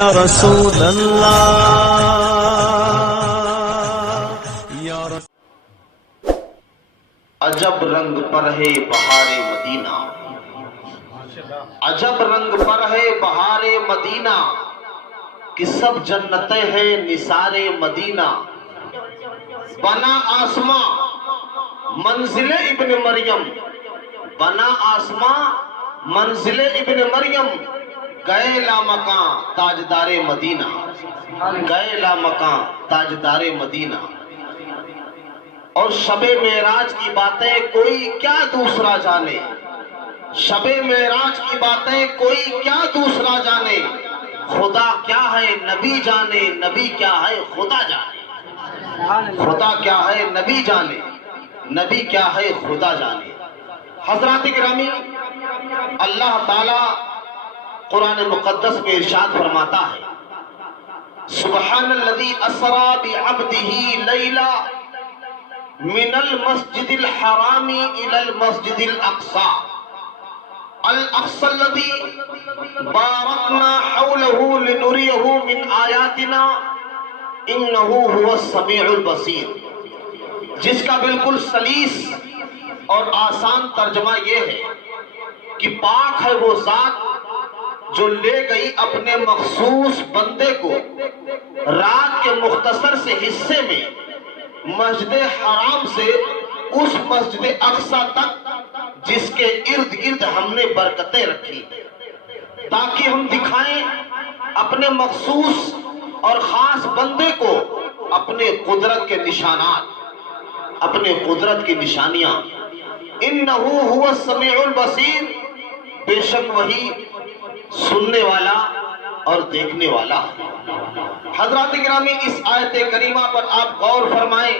رسول اللہ یا عجب رنگ پر ہے بہار مدینہ، عجب رنگ پر ہے بہار مدینہ، کہ سب جنتیں ہیں نثار مدینہ۔ بنا آسماں منزل ابن مریم، بنا آسماں منزل ابن مریم، گئے لامکاں تاجدار مدینہ، گئے لامکاں تاجدار مدینہ۔ اور شب معراج کی باتیں کوئی کیا دوسرا جانے، شب معراج کی باتیں کوئی کیا دوسرا جانے، خدا کیا ہے نبی جانے، نبی کیا ہے خدا جانے، خدا کیا ہے نبی جانے، نبی کیا ہے خدا جانے۔ حضرات گرامی، اللہ تعالی قرآن مقدس میں ارشاد فرماتا ہے، سبحان الذی اسری بعبدہ لیلا من المسجد الحرام الى المسجد الاقصى الاقصى الذي باركنا حوله لنريه من آیاتنا انه هو السمیع البصیر۔ جس کا بالکل سلیس اور آسان ترجمہ یہ ہے کہ پاک ہے وہ ذات جو لے گئی اپنے مخصوص بندے کو رات کے مختصر سے حصے میں مسجد حرام سے اس مسجد اقصی تک، جس کے ارد گرد ہم نے برکتیں رکھی، تاکہ ہم دکھائیں اپنے مخصوص اور خاص بندے کو اپنے قدرت کے نشانات، اپنے قدرت کی نشانیاں۔ انہو ہوا السمیع البصیر، بے شک وہی سننے والا اور دیکھنے والا ہے۔ حضرات گرامی، اس آیت کریمہ پر آپ غور فرمائیں۔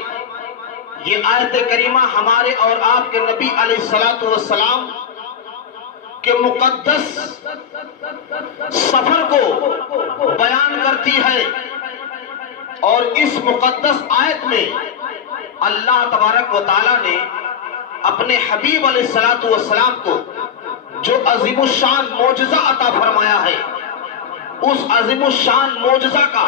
یہ آیت کریمہ ہمارے اور آپ کے نبی علیہ السلام کے مقدس سفر کو بیان کرتی ہے، اور اس مقدس آیت میں اللہ تبارک و تعالی نے اپنے حبیب علیہ السلام کو جو عظیم الشان معجزہ عطا فرمایا ہے، اس عظیم الشان معجزہ کا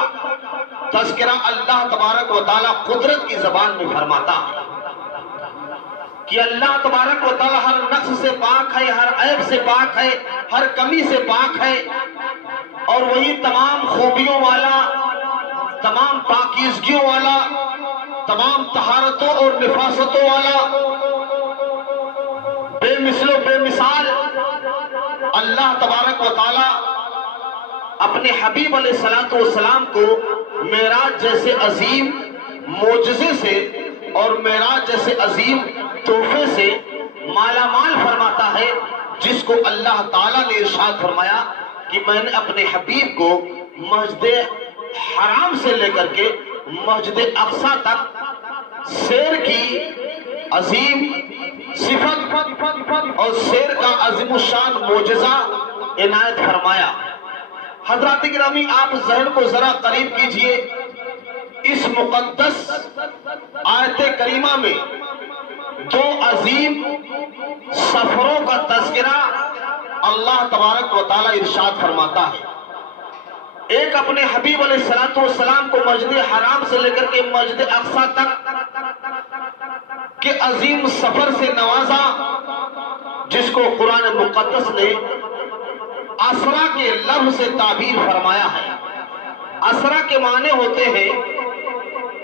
تذکرہ اللہ تبارک و تعالی قدرت کی زبان میں فرماتا ہے کہ اللہ تبارک و تعالی ہر نقص سے پاک ہے، ہر عیب سے پاک ہے، ہر کمی سے پاک ہے، اور وہی تمام خوبیوں والا، تمام پاکیزگیوں والا، تمام طہارتوں اور نفاستوں والا، بے مثل و بے مثال اللہ تبارک و تعالی اپنے حبیب علیہ السلام کو معراج جیسے عظیم معجزے سے اور معراج جیسے عظیم تحفے سے مالا مال فرماتا ہے، جس کو اللہ تعالیٰ نے ارشاد فرمایا کہ میں نے اپنے حبیب کو مسجد حرام سے لے کر کے مسجد اقصی تک سیر کی عظیم صفت اور سیر کا عظیم الشان معجزہ عنایت فرمایا۔ حضرات گرامی، آپ ذہن کو ذرا قریب کیجئے، اس مقدس آیت کریمہ میں دو عظیم سفروں کا تذکرہ اللہ تبارک و تعالی ارشاد فرماتا ہے۔ ایک اپنے حبیب علیہ السلام کو مسجد حرام سے لے کر کے مسجد اقصی تک کے عظیم سفر سے نوازا، جس کو قرآن مقدس نے اسرا کے لفظ سے تعبیر فرمایا ہے۔ اسرا کے معنی ہوتے ہیں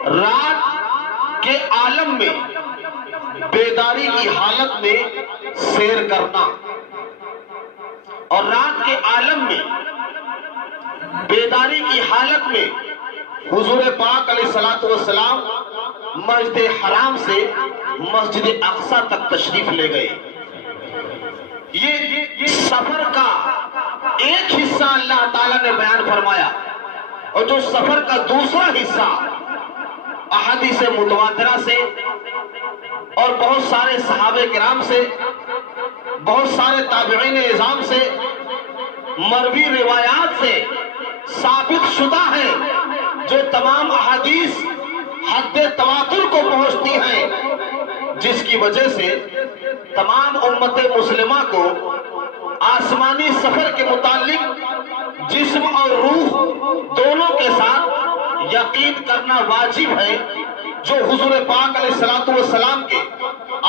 رات کے عالم میں بیداری کی حالت میں سیر کرنا، اور رات کے عالم میں بیداری کی حالت میں حضور پاک علیہ السلام مسجد حرام سے مسجد اقصی تک تشریف لے گئے۔ یہ سفر کا ایک حصہ اللہ تعالیٰ نے بیان فرمایا، اور جو سفر کا دوسرا حصہ احادیث متواترہ سے اور بہت سارے صحابہ کرام سے، بہت سارے تابعین اعظام سے، مروی روایات سے ثابت شدہ ہے، جو تمام احادیث حد تواتر کو پہنچتی ہیں، جس کی وجہ سے تمام امت مسلمہ کو آسمانی سفر کے متعلق جسم اور روح یقین کرنا واجب ہے جو حضور پاک علیہ الصلوۃ والسلام کے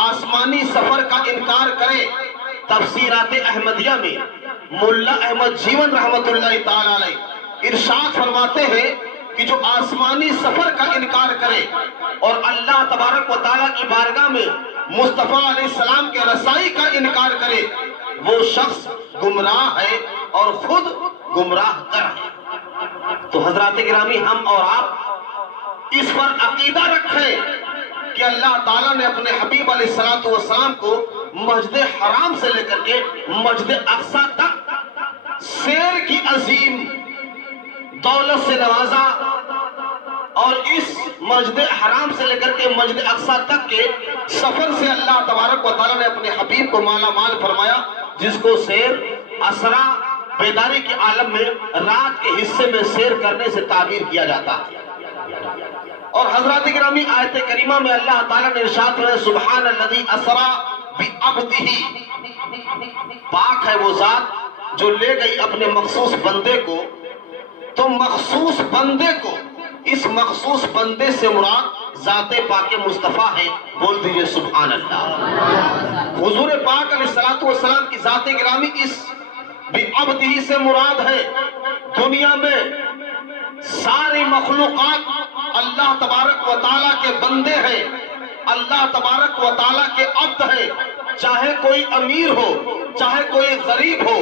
آسمانی سفر کا انکار کرے۔ تفسیرات احمدیہ میں ملا احمد جیون رحمت اللہ تعالی علیہ ارشاد فرماتے ہیں کہ جو آسمانی سفر کا انکار کرے اور اللہ تبارک و تعالیٰ کی بارگاہ میں مصطفیٰ علیہ السلام کے رسائی کا انکار کرے، وہ شخص گمراہ ہے اور خود گمراہ گر ہے۔ تو حضرات گرامی، ہم اور آپ اس پر عقیدہ رکھیں کہ اللہ تعالیٰ نے اپنے حبیب علیہ الصلوۃ والسلام کو مسجد حرام سے لے کر کے مسجد اقصیٰ تک سیر کی عظیم دولت سے نوازا، اور اس مسجد حرام سے لے کر کے مسجد اقصیٰ تک کے سفر سے اللہ تبارک و تعالیٰ نے اپنے حبیب کو مالا مال فرمایا، جس کو سیر اسرا بیداری کے عالم میں رات کے حصے میں سیر کرنے سے تعبیر کیا جاتا ہے۔ اور حضرات گرامی، آیت کریمہ میں اللہ تعالیٰ نے ارشاد فرمایا سبحان الذی اسرا بعبدہ، پاک ہے وہ ذات جو لے گئی اپنے مخصوص بندے کو۔ تو مخصوص بندے کو، اس مخصوص بندے سے مراد ذات پاک مصطفیٰ ہے، بول دیجئے سبحان اللہ۔ حضور پاک علیہ الصلوۃ والسلام کی ذات گرامی اس بعبدہ سے مراد ہے دنیا میں ساری مخلوقات اللہ تبارک و تعالیٰ کے بندے ہیں، اللہ تبارک و تعالیٰ کے عبد ہیں، چاہے کوئی امیر ہو، چاہے کوئی غریب ہو،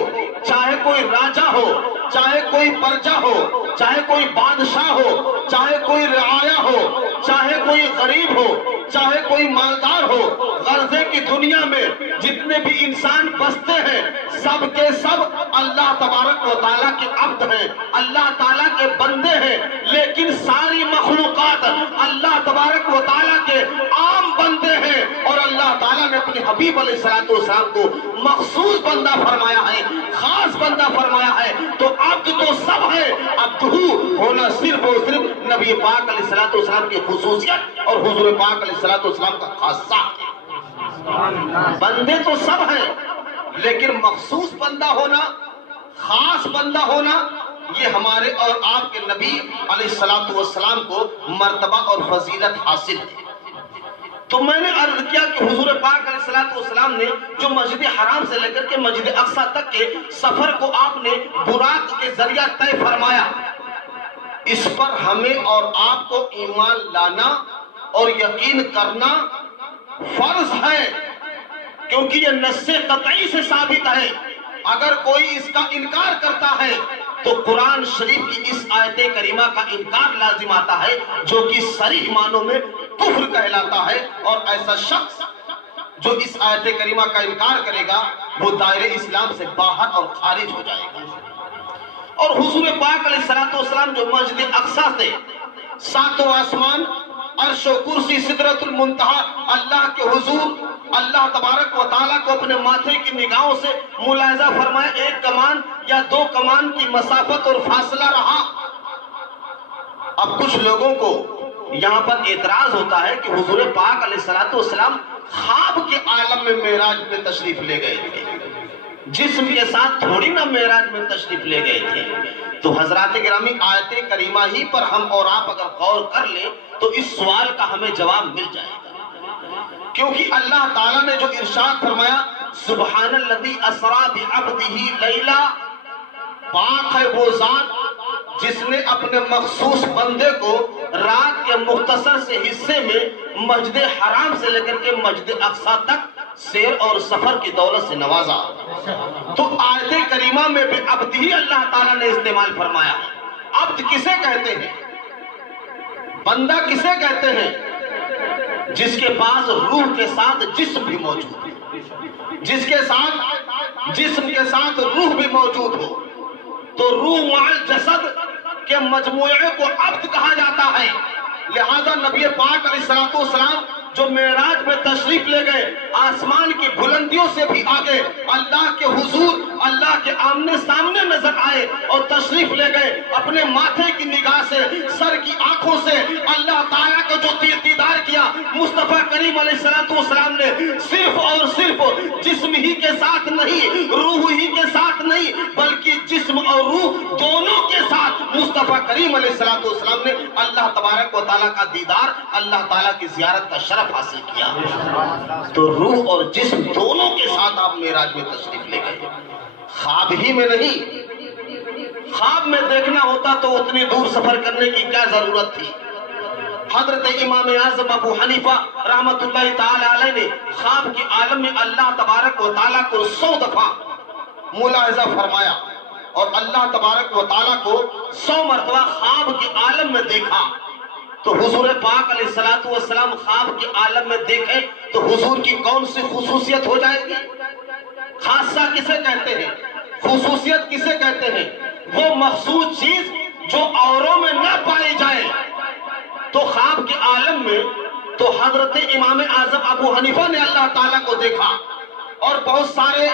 چاہے کوئی راجہ ہو، چاہے کوئی پرجا ہو، چاہے کوئی بادشاہ ہو، چاہے کوئی رعایا ہو، چاہے کوئی غریب ہو، چاہے کوئی مالدار ہو، غرضے کی دنیا میں جتنے بھی انسان بستے ہیں سب کے سب اللہ تبارک و تعالیٰ کے عبد ہیں، اللہ تعالیٰ کے بندے ہیں، لیکن ساری مخلوقات اللہ تبارک و تعالیٰ کے عام بندے ہیں، اور اللہ تعالیٰ نے اپنے حبیب علیہ السلام کو مخصوص بندہ فرمایا ہے، خاص بندہ فرمایا ہے۔ تو عبد تو سب ہے، عبدہ ہونا صرف اور صرف نبی پاک علیہ السلام کی خصوصیت اور حضور پاک علیہ السلام کا خاصہ ہے۔ بندے تو سب ہیں، لیکن مخصوص بندہ ہونا، خاص بندہ ہونا، یہ ہمارے اور آپ کے نبی علیہ السلام کو مرتبہ اور فضیلت حاصل ہے۔ تو میں نے عرض کیا کہ حضور پاک علیہ السلام نے جو مسجد حرام سے لے کر کے مسجد اقصیٰ تک کے سفر کو آپ نے براق کے ذریعہ طے فرمایا، اس پر ہمیں اور آپ کو ایمان لانا اور یقین کرنا فرض ہے، کیونکہ یہ نص قطعی سے ثابت ہے۔ اگر کوئی اس کا انکار کرتا ہے تو قرآن شریف کی اس آیت کریمہ کا انکار لازم آتا ہے، جو کہ صریح معنوں میں کفر کہلاتا ہے، اور ایسا شخص جو اس آیت کریمہ کا انکار کرے گا وہ دائرے اسلام سے باہر اور خارج ہو جائے گا۔ اور حضور پاک علیہ السلام جو مسجد اقصیٰ سے ساتوں آسمان، عرش و کرسی، سدرۃ المنتہا، اللہ کے حضور اللہ تبارک و تعالیٰ کو اپنے ماتھے کی نگاہوں سے ملاحظہ فرمائے، ایک کمان یا دو کمان کی مسافت اور فاصلہ رہا۔ اب کچھ لوگوں کو یہاں پر اعتراض ہوتا ہے کہ حضور پاک علیہ السلام خواب کے عالم میں معراج میں تشریف لے گئے تھے، جسم کے ساتھ تھوڑی نہ معراج میں تشریف لے گئے تھے۔ تو حضرات گرامی، آیت کریمہ ہی پر ہم اور آپ اگر غور کر لیں تو اس سوال کا ہمیں جواب مل جائے گا، کیونکہ اللہ تعالیٰ نے جو ارشاد فرمایا سبحان الذی اسرا بعبدہ لیلا، پاک ہے وہ ذات جس نے اپنے مخصوص بندے کو رات کے مختصر سے حصے میں مسجد حرام سے لے کر کے مسجد اقصیٰ تک سیر اور سفر کی دولت سے نوازا۔ تو آیت کریمہ میں بھی عبد ہی اللہ تعالیٰ نے استعمال فرمایا۔ عبد کسے کہتے ہیں؟ بندہ کسے کہتے ہیں؟ جس کے پاس روح کے ساتھ جسم بھی موجود ہے، جس کے ساتھ جسم کے ساتھ روح بھی موجود ہو، تو روح مع الجسد کے مجموعے کو عبد کہا جاتا ہے۔ لہذا نبی پاک علیہ السلام جو معراج میں تشریف لے گئے، آسمان کی بلندیوں سے بھی آگے اللہ کے حضور، اللہ کے آمنے سامنے نظر آئے اور تشریف لے گئے، اپنے ماتھے کی نگاہ سے، سر کی آنکھوں سے اللہ تعالیٰ کو جو دیدار کیا، مصطفیٰ کریم کریم علیہ السلام نے صرف اور صرف جسم ہی کے ساتھ نہیں، روح ہی کے ساتھ نہیں، بلکہ جسم اور روح دونوں کے ساتھ مصطفیٰ کریم علیہ السلام نے اللہ تبارک و تعالیٰ کا دیدار، اللہ تعالیٰ کی زیارت کا شرف حاصل کیا۔ تو روح اور جسم دونوں کے ساتھ آپ معراج میں تشریف لے گئے، خواب ہی میں نہیں۔ خواب میں دیکھنا ہوتا تو اتنی دور سفر کرنے کی کیا ضرورت تھی؟ حضرت امام اعظم ابو حنیفہ رحمت اللہ تعالی علیہ نے خواب کے عالم میں اللہ تبارک و تعالیٰ کو 100 دفعہ ملاحظہ فرمایا، اور اللہ تبارک و تعالیٰ کو 100 مرتبہ خواب کے عالم میں دیکھا۔ تو حضور پاک علیہ السلام خواب کے عالم میں دیکھیں تو حضور کی کون سی خصوصیت ہو جائے گی؟ خاصہ کسے کہتے ہیں؟ خصوصیت کسے کہتے ہیں؟ وہ مخصوص چیز جو اوروں میں نہ پائی جائے۔ تو خواب کے عالم میں تو حضرت امام اعظم ابو حنیفہ نے اللہ تعالیٰ کو دیکھا، اور بہت سارے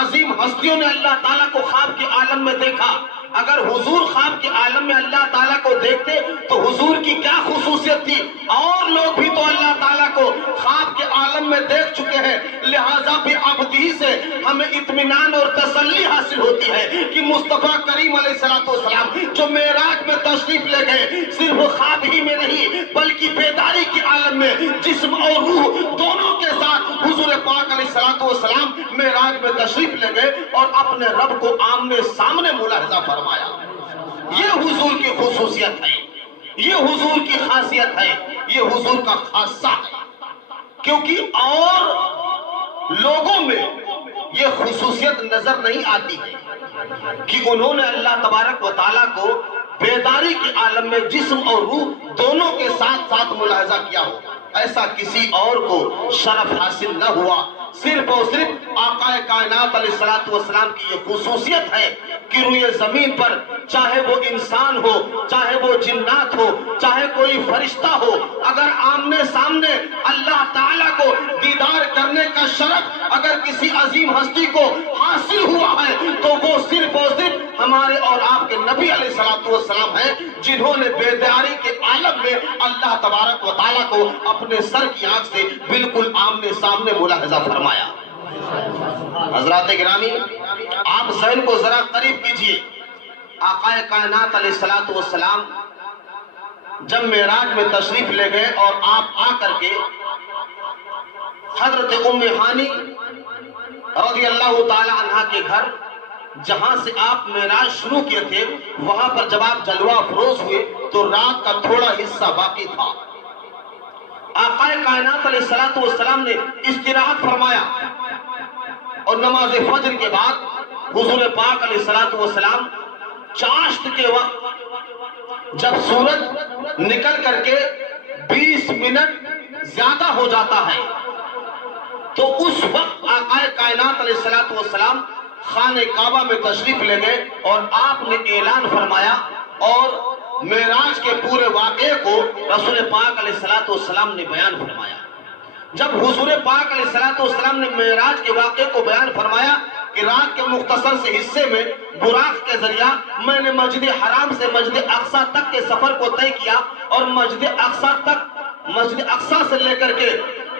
عظیم ہستیوں نے اللہ تعالیٰ کو خواب کے عالم میں دیکھا۔ اگر حضور خواب کے عالم میں اللہ تعالیٰ کو دیکھتے تو حضور کی کیا خصوصیت تھی؟ اور لوگ بھی تو اللہ تعالیٰ کو خواب کے عالم میں دیکھ چکے ہیں، لہٰذا بھی عبدی سے ہمیں اطمینان اور تسلی حاصل ہوتی ہے کہ مصطفیٰ کریم علیہ السلام جو معراج میں تشریف لے گئے، صرف خواب ہی میں نہیں بلکہ بیداری کے عالم میں جسم اور روح دونوں کے ساتھ حضور پاک علیہ السلام معراج میں تشریف لے گئے اور اپنے رب کو آمنے سامنے ملاحظہ فرمایا۔ یہ حضور کی خصوصیت ہے، یہ حضور کی خاصیت ہے، یہ حضور کا خاصہ ہے، کیونکہ اور لوگوں میں یہ خصوصیت نظر نہیں آتی ہے کہ انہوں نے اللہ تبارک و تعالیٰ کو بیداری کے عالم میں جسم اور روح دونوں کے ساتھ ساتھ ملاحظہ کیا ہو۔ ایسا کسی اور کو شرف حاصل نہ ہوا، صرف اور صرف آقا کائنات علیہ السلام کی یہ خصوصیت ہے کہ روئے زمین پر چاہے وہ انسان ہو، چاہے وہ جنات ہو، چاہے کوئی فرشتہ ہو، اگر آمنے سامنے اللہ تعالیٰ کو دیدار کرنے کا شرف اگر کسی عظیم ہستی کو حاصل ہوا ہے تو وہ صرف اور صرف ہمارے اور آپ کے نبی علیہ السلام ہیں، جنہوں نے بیداری کے عالم میں اللہ تبارک و تعالیٰ کو اپنے سر کی آنکھ سے بالکل آمنے سامنے ملاحظہ فرمایا۔ حضرات گرامی، آپ ذہن کو ذرا قریب کیجئے۔ آقا کائنات علیہ السلام جب معراج میں تشریف لے گئے اور آپ آ کر کے حضرت ام ہانی رضی اللہ تعالی عنہ کے گھر، جہاں سے آپ معراج شروع کیے تھے، وہاں پر جب آپ جلوہ افروز ہوئے تو رات کا تھوڑا حصہ باقی تھا۔ آقا کائنات علیہ السلام نے استراحت فرمایا، اور نماز فجر کے بعد حضور پاک علیہ السلام چاشت کے وقت جب سورج نکل کر کے 20 منٹ زیادہ ہو جاتا ہے تو اس وقت آقا کائنات علیہ السلام خانہ کعبہ میں تشریف لے گئے اور آپ نے اعلان فرمایا، اور معراج کے پورے واقعے کو رسول پاک علیہ السلام نے بیان فرمایا۔ جب حضور پاک علیہ السلام نے معراج کے واقعے کو بیان فرمایا کہ رات کے مختصر سے حصے میں براق کے ذریعہ میں نے مسجد حرام سے مسجد اقصی تک کے سفر کو طے کیا، اور مسجد اقصی سے لے کر کے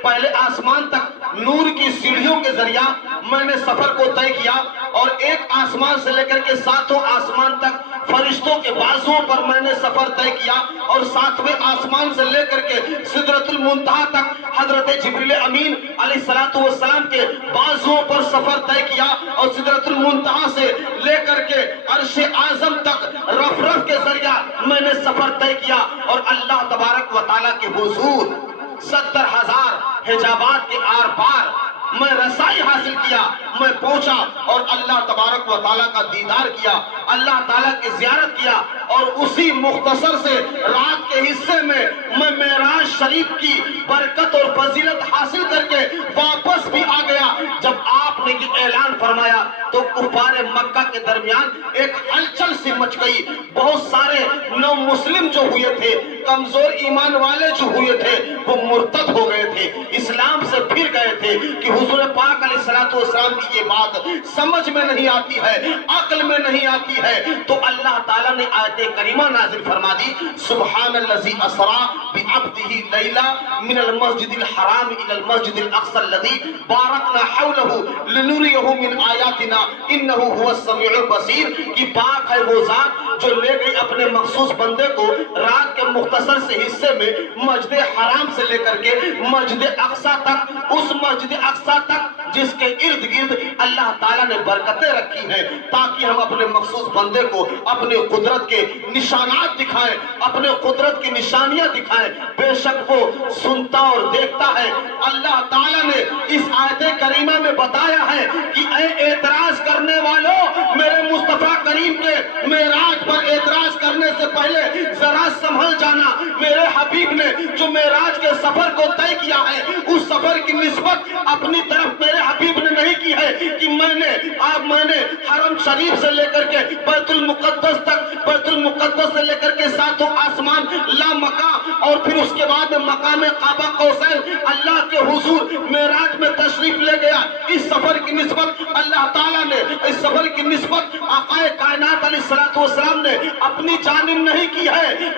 پہلے آسمان تک نور کی سیڑھیوں کے ذریعہ میں نے سفر کو طے کیا، اور ایک آسمان سے لے کر کے 7واں آسمان تک فرشتوں کے بازوؤں پر میں نے سفر طے کیا، اور 7ویں آسمان سے لے کر کے سدرۃ المنتہا تک حضرت جبریل امین علیہ السلام کے بازوؤں پر سفر طے کیا، اور سدرۃ المنتہا سے لے کر کے عرش اعظم تک رف رف کے ذریعہ میں نے سفر طے کیا، اور اللہ تبارک و تعالیٰ کے حضور 70,000 حجابات کے آر پار میں رسائی حاصل کیا، میں پہنچا اور اللہ تبارک و تعالیٰ کا دیدار کیا، اللہ تعالیٰ کی زیارت کیا، اور اسی مختصر سے رات کے حصے میں معراج شریف کی برکت اور فضیلت حاصل کر کے واپس بھی آ گیا۔ جب آپ نے یہ اعلان فرمایا تو کفار مکہ کے درمیان ایک ہلچل سی مچ گئی، بہت سارے نو مسلم جو ہوئے تھے، کمزور ایمان والے جو ہوئے تھے، وہ مرتد ہو گئے تھے، اسلام سے پھر گئے تھے کہ حضور پاک علیہ السلام کی یہ بات سمجھ میں نہیں آتی ہے، عقل میں نہیں آتی ہے۔ تو اللہ تعالیٰ نے آیت کریمہ کریمہ نازل فرما دی، سبحان الذی اسرا بعبدہ لیلا من المسجد الحرام الى المسجد الاقصى الذي بارکنا حولہ لنریہ من آیاتنا انہ هو السمیع البصیر، کی پاک ہے وہ ذات جو لے گئی اپنے مخصوص بندے کو رات کے مختصر سے حصے میں مسجد حرام سے لے کر کے مسجد اقصی تک، اس مسجد اقصی تک جس کے ارد گرد اللہ تعالیٰ نے برکتیں رکھی ہیں، تاکہ ہم اپنے مخصوص بندے کو اپنے قدرت کے نشانات دکھائیں، اپنے قدرت کی نشانیاں دکھائیں۔ بے شک وہ سنتا اور دیکھتا ہے۔ اللہ تعالیٰ نے اس آیت کریمہ میں بتایا ہے کہ اے اعتراض کرنے والوں، میرے مصطفیٰ کریم کے معراج پر اعتراض کرنے سے پہلے ذرا سنبھل جانا۔ میرے حبیب نے جو معراج کے سفر کو طے کیا ہے، اس سفر کی نسبت اپنی طرف میرے حبیب نے نہیں کی ہے کہ میں نے حرم شریف سے لے کر کے بیت المقدس تک، بیت المقدس سے لے کر کے ساتوں آسمان لامکان، اور پھر اس کے بعد مقام قابہ قوسین اللہ کے حضور معراج میں تشریف لے گیا۔ اس سفر کی نسبت اللہ تعالیٰ نے، اس سفر کی نسبت آقائے کائنات علیہ السلام نے اپنی جانب نہیں کی ہے،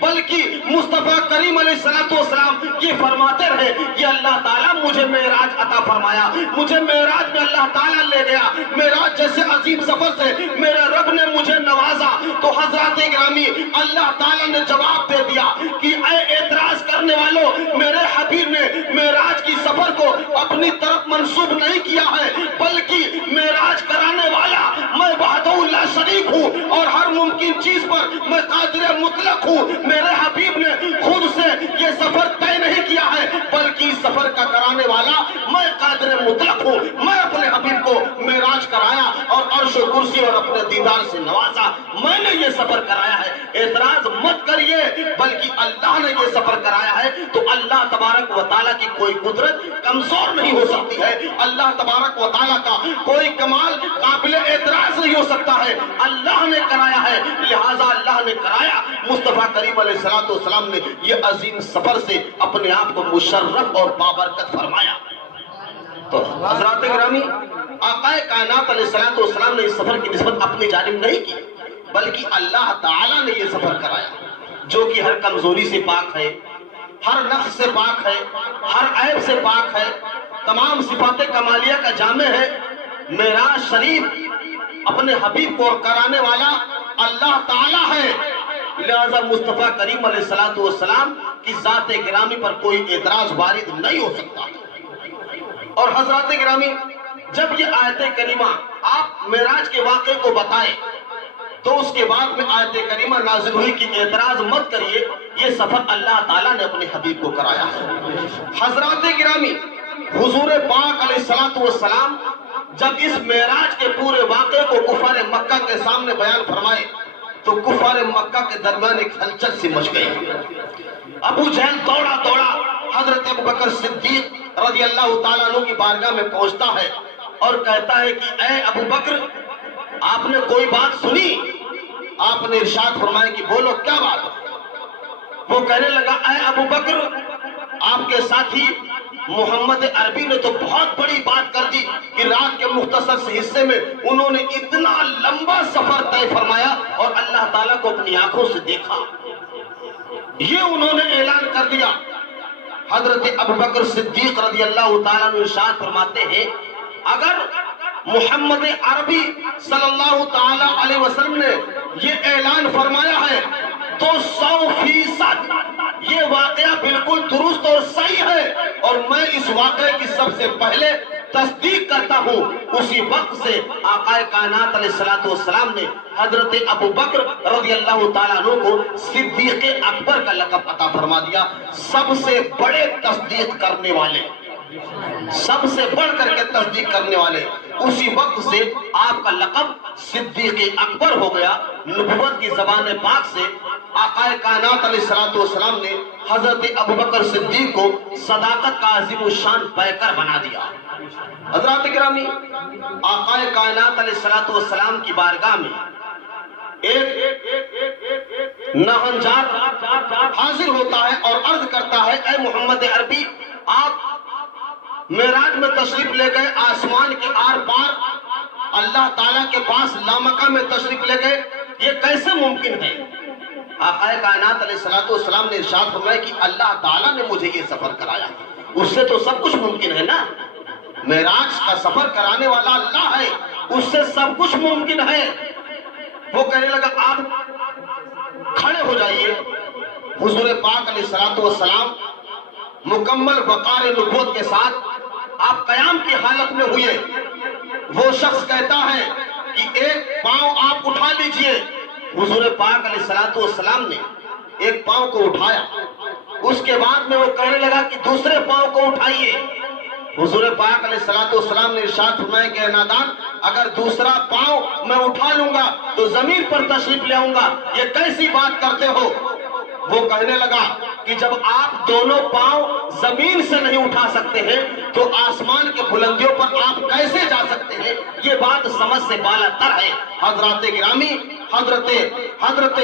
بلکہ مصطفیٰ کریم علیہ السلام یہ فرماتے رہے کہ اللہ تعالیٰ مجھے معراج عطا فرمایا، مجھے معراج میں اللہ تعالیٰ لے گیا، معراج جیسے عظیم سفر سے میرے رب نے مجھے نوازا۔ تو حضرات گرامی، اللہ تعالیٰ نے جواب دے دیا کہ اے اعتراض کرنے والوں، میرے حبیب نے معراج کی سفر کو اپنی طرف منسوب نہیں کیا ہے، بلکہ معراج کرانے والا میں وحدہ لا شریک ہوں، اور ہر ممکن چیز پر میں قادر مطلق ہوں۔ میرے حبیب نے خود سے یہ سفر طے نہیں کیا ہے، بلکہ اس سفر کا کرانے والا میں قادر مطلق ہوں۔ میں اپنے حبیب کو معراج کرایا اور عرش و کرسی اور اپنے دیدار سے نوازا، میں نے یہ سفر کرایا ہے۔ اعتراض مت کریے، بلکہ اللہ نے یہ سفر کرایا ہے، تو اللہ تبارک و تعالیٰ کی کوئی قدرت کمزور نہیں ہو سکتی ہے، اللہ تبارک و تعالیٰ کا کوئی کمال قابل اعتراض نہیں ہو سکتا ہے۔ اللہ نے کرایا ہے، لہٰذا اللہ نے کرایا۔ مصطفیٰ کریم علیہ السلام نے یہ عظیم سفر سے اپنے آپ کو مشرف اور بابرکت فرمایا۔ تو حضرات گرامی، آقائے کائنات علیہ السلام نے اس سفر کی نسبت اپنی جانب نہیں کی، بلکہ اللہ تعالیٰ نے یہ سفر کرایا، جو کہ ہر کمزوری سے پاک ہے، ہر نقص سے پاک ہے، ہر عیب سے پاک ہے، تمام صفات کمالیہ کا جامع ہے۔ معراج شریف اپنے حبیب کو کرانے والا اللہ تعالیٰ ہے، لہذا مصطفیٰ کریم علیہ السلام کی ذات گرامی پر کوئی اعتراض وارد نہیں ہو سکتا۔ اور حضرات گرامی، جب یہ آیت کریمہ آپ معراج کے واقعے کو بتائیں تو اس کے بعد میں آیت کریمہ نازل ہوئی کہ اعتراض مت کریے، یہ سفر اللہ تعالیٰ نے اپنے حبیب کو کرایا ہے۔ حضرات گرامی، حضور پاک علیہ السلام جب اس معراج کے پورے واقعے کو کفار مکہ کے سامنے بیان فرمائے تو کفار مکہ کے درمیان ایک ہلچل سی مچ گئی۔ ابو جہل دوڑا حضرت ابوبکر صدیق رضی اللہ تعالیٰ عنہ کی بارگاہ میں پہنچتا ہے اور کہتا ہے کہ اے ابو بکر، آپ نے کوئی بات سنی؟ آپ نے ارشاد فرمایا کہ بولو کیا بات؟ وہ کہنے لگا اے ابو بکر، آپ کے ساتھی محمد عربی نے تو بہت بڑی بات کر دی کہ رات کے مختصر سے حصے میں انہوں نے اتنا لمبا سفر طے فرمایا اور اللہ تعالیٰ کو اپنی آنکھوں سے دیکھا، یہ انہوں نے اعلان کر دیا۔ حضرت ابوبکر صدیق رضی اللہ تعالیٰ عنہ ارشاد فرماتے ہیں اگر محمد عربی صلی اللہ تعالیٰ علیہ وسلم نے یہ اعلان فرمایا ہے تو 100% یہ واقعہ بالکل درست اور صحیح ہے، اور میں اس واقعے کی سب سے پہلے تصدیق کرتا ہوں۔ اسی وقت سے آقا کائنات علیہ السلام نے حضرت ابو بکر رضی اللہ تعالیٰ عنہ کو صدیق اکبر کا لقب عطا فرما دیا، سب سے بڑے تصدیق کرنے والے، سب سے بڑھ کر کے تصدیق کرنے والے۔ اسی وقت سے آپ کا لقب صدیق اکبر ہو گیا۔ نبوت کی زبان پاک سے آقا کائنات علیہ السلام نے حضرت ابوبکر صدیق کو صداقت کا عظیم الشان پیکر بنا دیا۔ حضرات گرامی، آقا کائنات علیہ السلام کی بارگاہ میں ایک نہنجار حاضر ہوتا ہے اور عرض کرتا ہے اے محمد عربی، آپ معراج میں تشریف لے گئے، آسمان کے آر پار اللہ تعالیٰ کے پاس لامکہ میں تشریف لے گئے، یہ کیسے ممکن ہے؟ آقا کائنات علیہ الصلوۃ والسلام نے ارشاد فرمایا کہ اللہ تعالیٰ نے مجھے یہ سفر کرایا، اس سے تو سب کچھ ممکن ہے نا۔ معراج کا سفر کرانے والا اللہ ہے، اس سے سب کچھ ممکن ہے۔ وہ کہنے لگا آپ کھڑے ہو جائیے۔ حضور پاک علیہ الصلوۃ والسلام مکمل وقار نبوت کے ساتھ آپ قیام کی حالت میں ہوئے۔ وہ شخص کہتا ہے کہ ایک پاؤں آپ اٹھا لیجئے۔ حضور پاک علیہ الصلوۃ والسلام نے ایک پاؤں کو اٹھایا، اس کے بعد میں وہ کہنے لگا کہ دوسرے پاؤں کو اٹھائیے۔ حضور پاک علیہ الصلوۃ والسلام نے ارشاد فرمایا کہ اے نادان، اگر دوسرا پاؤں میں اٹھا لوں گا تو زمین پر تشریف لے آؤں گا، یہ کیسی بات کرتے ہو؟ وہ کہنے لگا کہ جب آپ دونوں پاؤں زمین سے نہیں اٹھا سکتے ہیں تو آسمان کے بلندیوں پر آپ کیسے جا سکتے ہیں؟ یہ بات سمجھ سے بالا تر ہے۔ حضرات گرامی، حضرت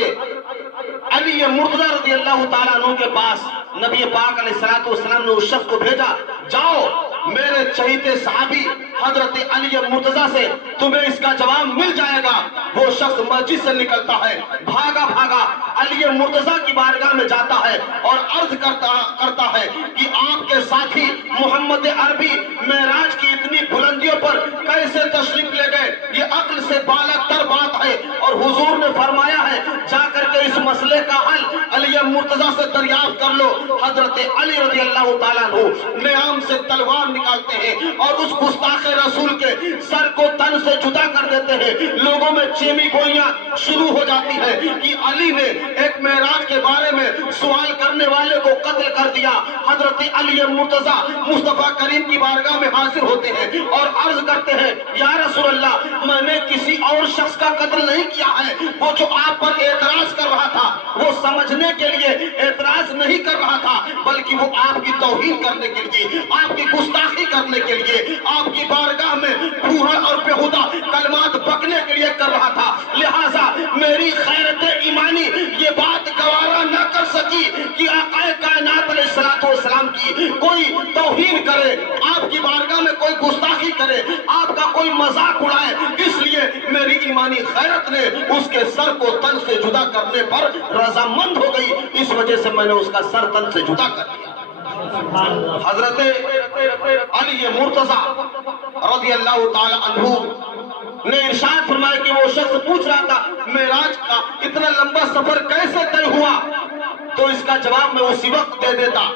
علی مرتضی رضی اللہ تعالیٰ عنہ کے پاس نبی پاک علیہ الصلوۃ والسلام نے اس شخص کو بھیجا، جاؤ میرے چہیتے صحابی حضرت علی مرتضی سے تمہیں اس کا جواب مل جائے گا۔ وہ شخص مسجد سے نکلتا ہے، بھاگا علی مرتضی کی بارگاہ میں جاتا ہے اور عرض کرتا ہے کہ آپ کے ساتھی محمد عربی معراج کی اتنی بلندیوں پر کیسے تشریف لے گئے؟ یہ عقل سے بالغ تر بات ہے۔ اور حضور نے فرمایا ہے جا کر کے اس مسئلے کا حل علی مرتضی سے دریافت کر لو۔ حضرت علی رضی اللہ تعالیٰ عنہ نیام سے تلوار نکالتے ہیں اور اس گستاخ رسول کے سر کو تن سے جدا کر دیتے ہیں۔ لوگوں میں چیمی گوئیاں شروع ہو جاتی ہے کہ علی نے ایک معراج کے بارے میں سوال کرنے والے کو قتل کر دیا۔ حضرت علی مرتضی مصطفیٰ کریم کی بارگاہ میں حاضر ہوتے ہیں اور عرض کرتے ہیں یا رسول اللہ، میں نے کسی اور شخص کا قتل نہیں کیا ہے، وہ جو آپ پر اعتراض کر رہا تھا وہ سمجھنے کے لیے اعتراض نہیں کر رہا تھا، بلکہ وہ آپ کی توہین کرنے کے لیے، آپ کی گستاخی کرنے کے لیے، آپ کی بارگاہ میں پھوہڑ اور بیہودہ کلمات بکنے کے لیے کر رہا تھا۔ لہٰذا میری خیرت ایمانی یہ بات گوارا نہ کر سکی کہ آقا کائنات علیہ الصلوۃ والسلام کی کوئی توہین کرے، آپ کی بارگاہ میں کوئی گستاخی کرے، آپ کا کوئی مذاق اڑائے۔ اس لیے میری ایمانی خیرت نے اس کے سر کو تن سے جدا کرنے پر رضامند ہو گئی، اس وجہ سے میں نے اس کا سر تن سے جدا کر دیا۔ حضرت علی مرتضی رضی اللہ تعالی عنہ نے ارشاد فرمایا کہ وہ شخص پوچھ رہا تھا معراج کا اتنا لمبا سفر کیسے طے ہوا، تو اس کا جواب میں اسی وقت دے دیتا۔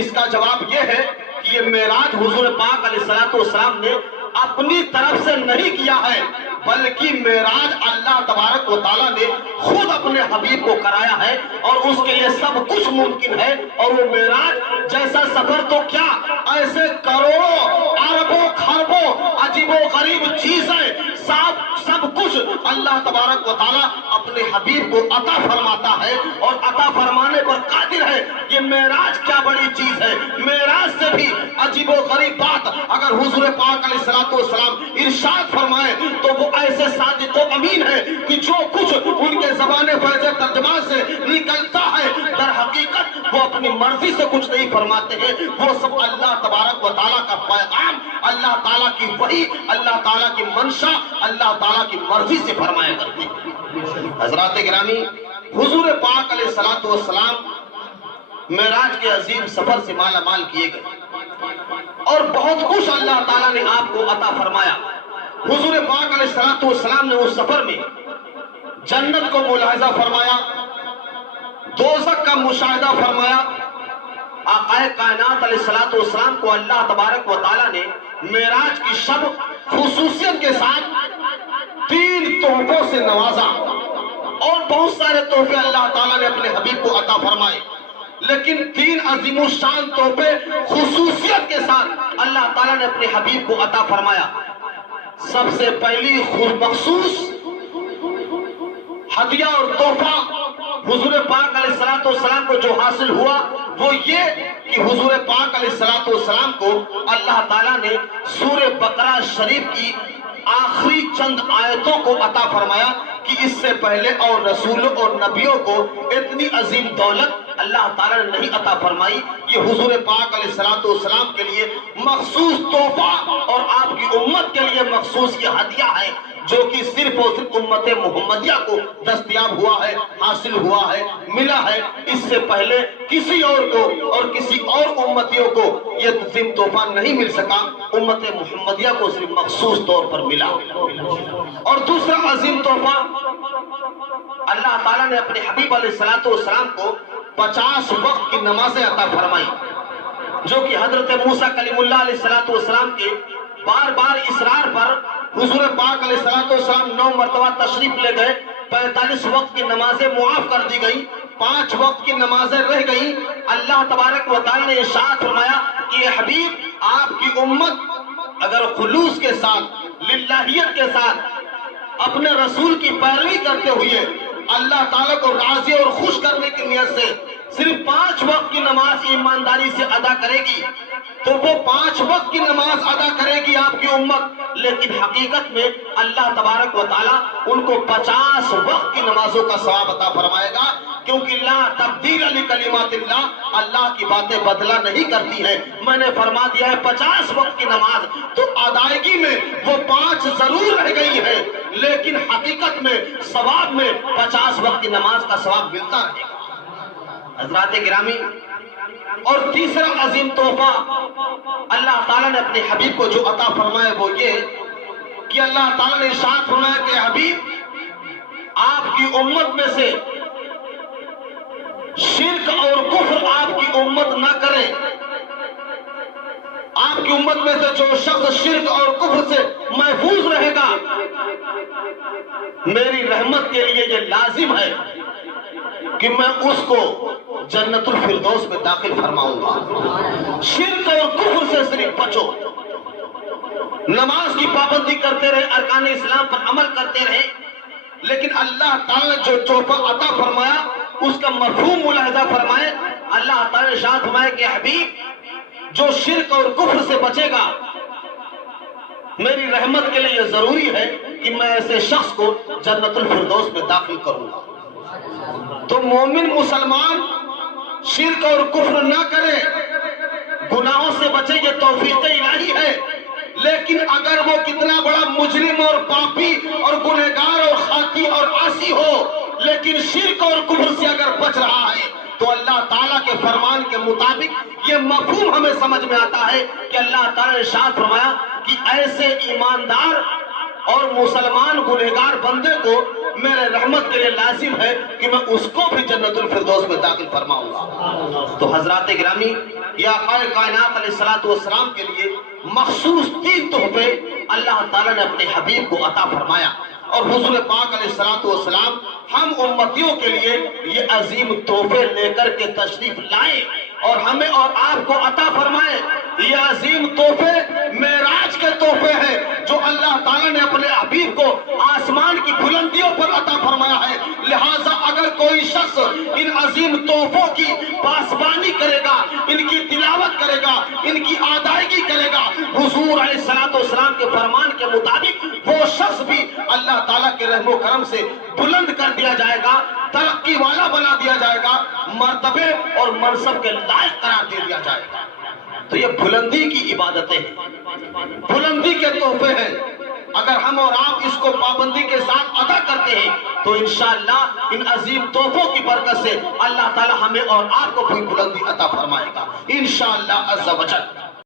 اس کا جواب یہ ہے کہ یہ معراج حضور پاک علیہ الصلوۃ والسلام نے اپنی طرف سے نہیں کیا ہے، بلکہ معراج اللہ تبارک و تعالیٰ نے خود اپنے حبیب کو کرایا ہے اور اس کے لیے سب کچھ ممکن ہے۔ اور وہ معراج جیسا سفر تو کیا، ایسے کروڑوں اربوں خربوں عجیب و غریب چیزیں سب کچھ اللہ تبارک و تعالیٰ اپنے حبیب کو عطا فرماتا ہے اور عطا فرمانے پر قادر ہے۔ یہ معراج کیا بڑی چیز ہے، معراج سے بھی عجیب و غریب بات اگر حضور پاک علیہ الصلوۃ والسلام ارشاد فرمائے تو وہ ایسے صادق و امین ہے کہ جو کچھ ان کے زبان فیض ترجمہ سے نکلتا ہے در حقیقت وہ اپنی مرضی سے کچھ نہیں فرماتے ہیں، وہ سب اللہ تبارک و تعالیٰ کا پیغام، اللہ تعالیٰ کی وحی، اللہ تعالیٰ کی منشا، اللہ تعالیٰ کی مرضی سے فرمایا کرتے ہیں۔ حضرات گرامی، حضور پاک علیہ الصلوۃ والسلام معراج کے عظیم سفر سے مالا مال کیے گئے اور بہت کچھ اللہ تعالیٰ نے آپ کو عطا فرمایا۔ حضور پاک علیہ الصلوۃ والسلام نے اس سفر میں جنت کو ملاحظہ فرمایا، دوزخ کا مشاہدہ فرمایا۔ آقا کائنات علیہ الصلوۃ والسلام کو اللہ تبارک و تعالیٰ نے معراج کی شب خصوصیت کے ساتھ 3 تحفوں سے نوازا اور بہت سارے تحفے اللہ تعالیٰ نے اپنے حبیب کو عطا فرمائے، لیکن 3 عظیم الشان تحفے خصوصیت کے ساتھ اللہ تعالیٰ نے اپنے حبیب کو عطا فرمایا۔ سب سے پہلی مخصوص ہدیہ اور تحفہ حضور پاک علیہ الصلوۃ والسلام کو جو حاصل ہوا وہ یہ کہ حضور پاک علیہ الصلوۃ والسلام کو اللہ تعالیٰ نے سورہ بقرہ شریف کی آخری چند آیتوں کو عطا فرمایا کہ اس سے پہلے اور رسولوں اور نبیوں کو اتنی عظیم دولت اللہ تعالیٰ نے نہیں عطا فرمائی۔ یہ حضور پاک علیہ الصلوۃ والسلام کے لیے مخصوص تحفہ اور آپ کی امت کے لیے مخصوص یہ ہدیہ ہے جو کہ صرف اور صرف امت محمدیہ کو دستیاب ہوا ہے، حاصل ہوا ہے، ملا ہے۔ اس سے پہلے کسی اور کو اور کسی اور امتیوں کو یہ عظیم تحفہ نہیں مل سکا، امت محمدیہ کو صرف مخصوص طور پر ملا۔ اور دوسرا عظیم تحفہ، اللہ تعالیٰ نے اپنے حبیب علیہ السلام کو 50 وقت کی نمازیں عطا فرمائی، جو کہ حضرت موسیٰ کلیم اللہ علیہ السلام کے بار بار اصرار پر حضور پاک علیہ السلام 9 مرتبہ تشریف لے گئے۔ 45 وقت کی نمازیں معاف کر دی گئی، 5 وقت کی نمازیں رہ گئی۔ اللہ تبارک و تعالی نے ارشاد فرمایا کہ اے حبیب، آپ کی امت اگر خلوص کے ساتھ، للہیت کے ساتھ اپنے رسول کی پیروی کرتے ہوئے اللہ تعالیٰ کو راضی اور خوش کرنے کی نیت سے صرف 5 وقت کی نماز ایمانداری سے ادا کرے گی تو وہ 5 وقت کی نماز ادا کرے گی آپ کی امت، لیکن حقیقت میں اللہ تبارک و تعالیٰ ان کو 50 وقت کی نمازوں کا ثواب عطا فرمائے گا، کیونکہ لا تبدیل لکلمات اللہ، اللہ کی باتیں بدلا نہیں کرتی ہیں۔ میں نے فرما دیا ہے 50 وقت کی نماز، تو ادائیگی میں وہ 5 ضرور رہ گئی ہے، لیکن حقیقت میں ثواب میں 50 وقت کی نماز کا ثواب ملتا رہے گا۔ حضرات گرامی، اور تیسرا عظیم تحفہ اللہ تعالیٰ نے اپنے حبیب کو جو عطا فرمایا وہ یہ کہ اللہ تعالیٰ نے ارشاد فرمایا کہ حبیب، آپ کی امت میں سے شرک اور کفر آپ کی امت نہ کرے۔ آپ کی امت میں سے جو شخص شرک اور کفر سے محفوظ رہے گا، میری رحمت کے لیے یہ لازم ہے کہ میں اس کو جنت الفردوس میں داخل فرماؤں گا۔ شرک اور کفر سے صرف بچو، نماز کی پابندی کرتے رہے، ارکان اسلام پر عمل کرتے رہے، لیکن اللہ تعالیٰ نے جو تحفہ عطا فرمایا اس کا مفہوم ملاحظہ فرمائے۔ اللہ تعالیٰ نے ارشاد فرمایا کہ حبیب، جو شرک اور کفر سے بچے گا، میری رحمت کے لیے یہ ضروری ہے کہ میں ایسے شخص کو جنت الفردوس میں داخل کروں گا۔ تو مومن مسلمان شرک اور کفر نہ کرے، گناہوں سے بچے، یہ توفیق الہی ہے، لیکن اگر وہ کتنا بڑا مجرم اور پاپی اور گنہگار اور خاطی اور عاصی ہو، لیکن شرک اور کفر سے اگر بچ رہا ہے تو اللہ تعالیٰ کے فرمان کے مطابق یہ مفہوم ہمیں سمجھ میں آتا ہے کہ اللہ تعالیٰ نے ارشاد فرمایا کہ ایسے ایماندار اور مسلمان گنہگار بندے کو میرے رحمت کے لیے لازم ہے کہ میں اس کو بھی جنت الفردوس میں داخل فرماؤں گا۔ تو حضرات گرامی، یا آقا کائنات علیہ السلام کے لیے مخصوص 3 تحفے اللہ تعالیٰ نے اپنے حبیب کو عطا فرمایا، اور حضور پاک علیہ السلام ہم امتیوں کے لیے یہ عظیم تحفے لے کر کے تشریف لائے اور ہمیں اور آپ کو عطا فرمائے۔ یہ عظیم تحفے معراج کے تحفے ہیں جو اللہ تعالیٰ نے اپنے حبیب کو آسمان کی بلندیوں پر عطا فرمایا ہے۔ لہٰذا اگر کوئی شخص ان عظیم تحفوں کی پاسبانی کرے گا، ان کی تلاوت کرے گا، ان کی ادائیگی کرے گا، حضور علیہ السلام کے فرمان کے مطابق وہ شخص بھی اللہ تعالیٰ کے رحم و کرم سے بلند کر دیا جائے گا، ترقی والا بنا دیا جائے گا، مرتبے اور منصب کے لائق قرار دے دیا جائے گا۔ تو یہ بلندی کی عبادتیں ہیں، بلندی کے تحفے ہیں۔ اگر ہم اور آپ اس کو پابندی کے ساتھ ادا کرتے ہیں تو انشاءاللہ ان عظیم تحفوں کی برکت سے اللہ تعالی ہمیں اور آپ کو بھی بلندی عطا فرمائے گا انشاءاللہ عز و جل۔